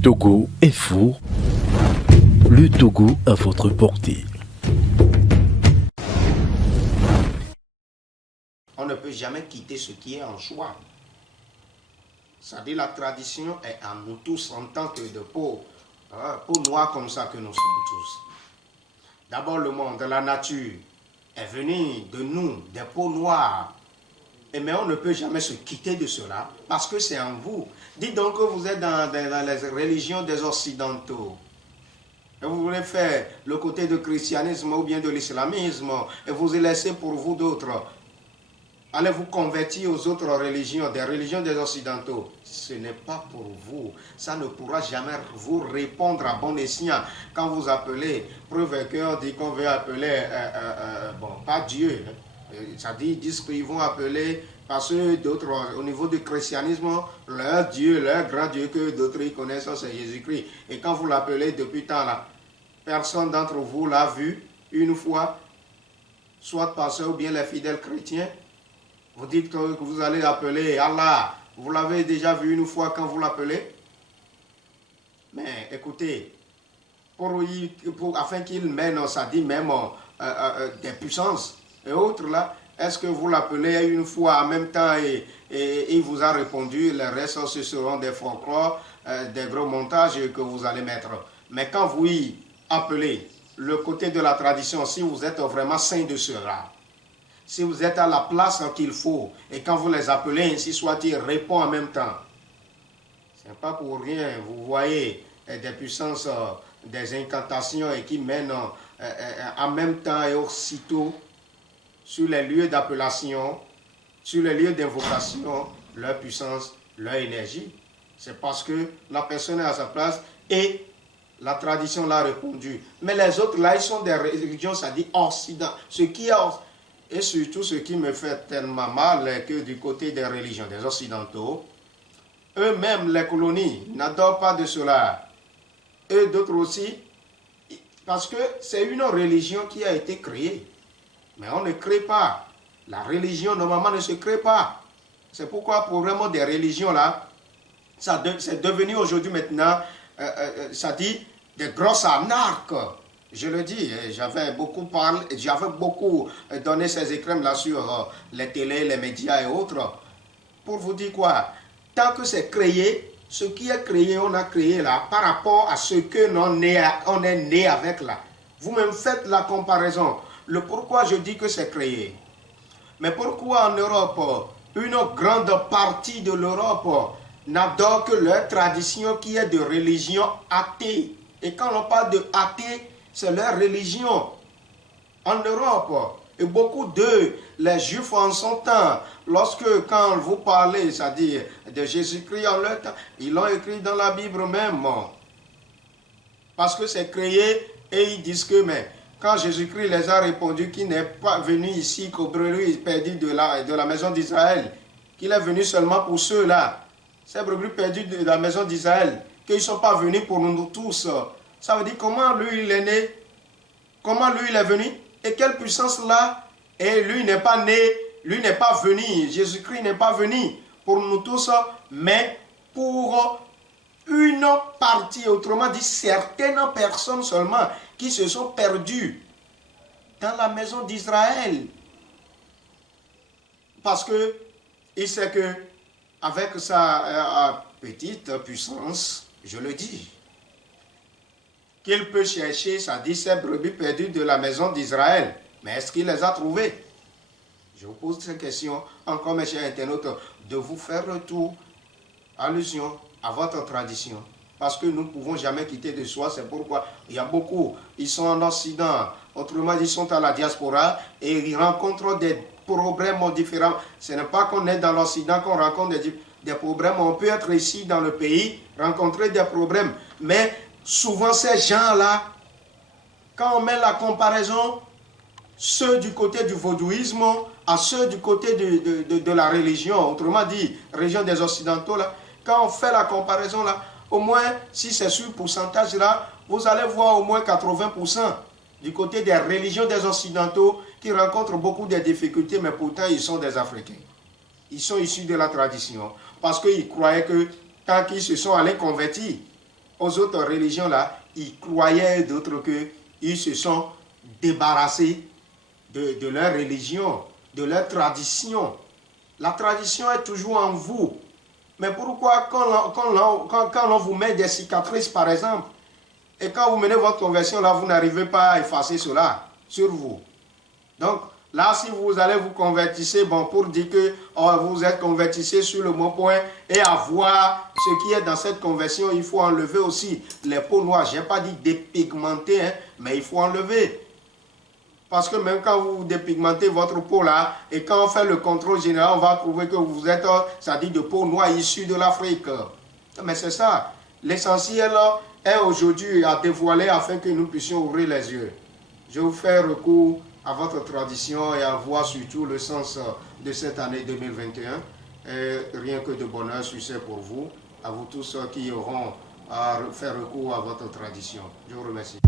Togo est fou. Le Togo à votre portée. On ne peut jamais quitter ce qui est en soi. C'est-à-dire la tradition est en nous tous en tant que de peau noire comme ça que nous sommes tous. D'abord le monde, la nature est venue de nous, des peaux noires. Mais on ne peut jamais se quitter de cela parce que c'est en vous. Dites donc que vous êtes dans les religions des Occidentaux. Et vous voulez faire le côté du christianisme ou bien de l'islamisme et vous laissez pour vous d'autres. Allez vous convertir aux autres religions, des religions des Occidentaux. Ce n'est pas pour vous. Ça ne pourra jamais vous répondre à bon escient. Quand vous appelez, preuve et que on dit qu'on veut appeler, bon, pas Dieu. Ça dit, ils disent qu'ils vont appeler, parce que d'autres, au niveau du christianisme, leur Dieu, leur grand Dieu que d'autres ils connaissent, c'est Jésus-Christ. Et quand vous l'appelez depuis tant là, personne d'entre vous l'a vu une fois, soit pasteur ou bien les fidèles chrétiens. Vous dites que vous allez appeler Allah. Vous l'avez déjà vu une fois quand vous l'appelez? Mais écoutez, afin qu'il mène, ça dit même des puissances et autres là, est-ce que vous l'appelez une fois en même temps et il vous a répondu? Les restes, ce seront des folklores, des gros montages que vous allez mettre. Mais quand vous y appelez le côté de la tradition, si vous êtes vraiment saint de cela, si vous êtes à la place qu'il faut, et quand vous les appelez, ainsi soit-il, répond en même temps. Ce n'est pas pour rien, vous voyez des puissances, des incantations et qui mènent en même temps et aussitôt sur les lieux d'appellation, sur les lieux d'invocation, leur puissance, leur énergie. C'est parce que la personne est à sa place et la tradition l'a répondu. Mais les autres là, ils sont des religions, ça dit Occident. Ce qui est et surtout, ce qui me fait tellement mal est que du côté des religions des Occidentaux, eux-mêmes, les colonies, n'adorent pas de cela. Eux, d'autres aussi, parce que c'est une religion qui a été créée. Mais on ne crée pas. La religion, normalement, ne se crée pas. C'est pourquoi, pour vraiment des religions, là, c'est devenu aujourd'hui maintenant, ça dit, des grosses arnaques. Je le dis, j'avais beaucoup donné ces écrans là sur les télés, les médias et autres. Pour vous dire quoi? Tant que c'est créé, ce qui est créé, on a créé là, par rapport à ce que on est né avec là. Vous-même faites la comparaison. Le pourquoi je dis que c'est créé. Mais pourquoi en Europe, une grande partie de l'Europe n'adore que leur tradition qui est de religion athée. Et quand on parle de athée, c'est leur religion en Europe. Et beaucoup d'eux, les Juifs en son temps, quand vous parlez, c'est-à-dire de Jésus-Christ en leur temps, ils l'ont écrit dans la Bible même. Parce que c'est créé et ils disent que, mais quand Jésus-Christ les a répondu qu'il n'est pas venu ici qu'aux brebis perdues de la maison d'Israël, qu'il est venu seulement pour ceux-là, ces brebis perdues de la maison d'Israël, qu'ils ne sont pas venus pour nous tous. Ça veut dire comment lui il est né, comment lui il est venu, et quelle puissance là, et lui n'est pas né, lui n'est pas venu, Jésus-Christ n'est pas venu pour nous tous, mais pour une partie, autrement dit certaines personnes seulement, qui se sont perdues dans la maison d'Israël. Parce que il sait que avec sa petite puissance, je le dis, qu'il peut chercher, ça dit, ces brebis perdues de la maison d'Israël. Mais est-ce qu'il les a trouvées? Je vous pose cette question, encore mes chers internautes, de vous faire retour, allusion à votre tradition. Parce que nous ne pouvons jamais quitter de soi, c'est pourquoi il y a beaucoup, ils sont en Occident, autrement ils sont à la diaspora et ils rencontrent des problèmes différents. Ce n'est pas qu'on est dans l'Occident qu'on rencontre des problèmes, on peut être ici dans le pays, rencontrer des problèmes, mais souvent ces gens-là, quand on met la comparaison, ceux du côté du vaudouisme à ceux du côté de la religion, autrement dit, religion des Occidentaux, là, quand on fait la comparaison, là, au moins, si c'est sur le pourcentage là, vous allez voir au moins 80% du côté des religions des Occidentaux qui rencontrent beaucoup de difficultés, mais pourtant ils sont des Africains. Ils sont issus de la tradition parce qu'ils croyaient que tant qu'ils se sont allés convertir, aux autres religions là, ils croyaient d'autres qu'ils se sont débarrassés de leur religion, de leur tradition. La tradition est toujours en vous. Mais pourquoi quand on vous met des cicatrices par exemple, et quand vous menez votre conversion là, vous n'arrivez pas à effacer cela sur vous. Donc là, si vous allez vous convertir, bon, pour dire que vous êtes convertissé sur le bon point et avoir ce qui est dans cette conversion, il faut enlever aussi les peaux noires. Je n'ai pas dit dépigmenter, hein, mais il faut enlever. Parce que même quand vous dépigmentez votre peau là, et quand on fait le contrôle général, on va trouver que vous êtes, c'est-à-dire de peau noire issue de l'Afrique. Mais c'est ça. L'essentiel est aujourd'hui à dévoiler afin que nous puissions ouvrir les yeux. Je vous fais recours à votre tradition et à voir surtout le sens de cette année 2021. Et rien que de bonheur, succès pour vous, à vous tous qui auront à faire recours à votre tradition. Je vous remercie.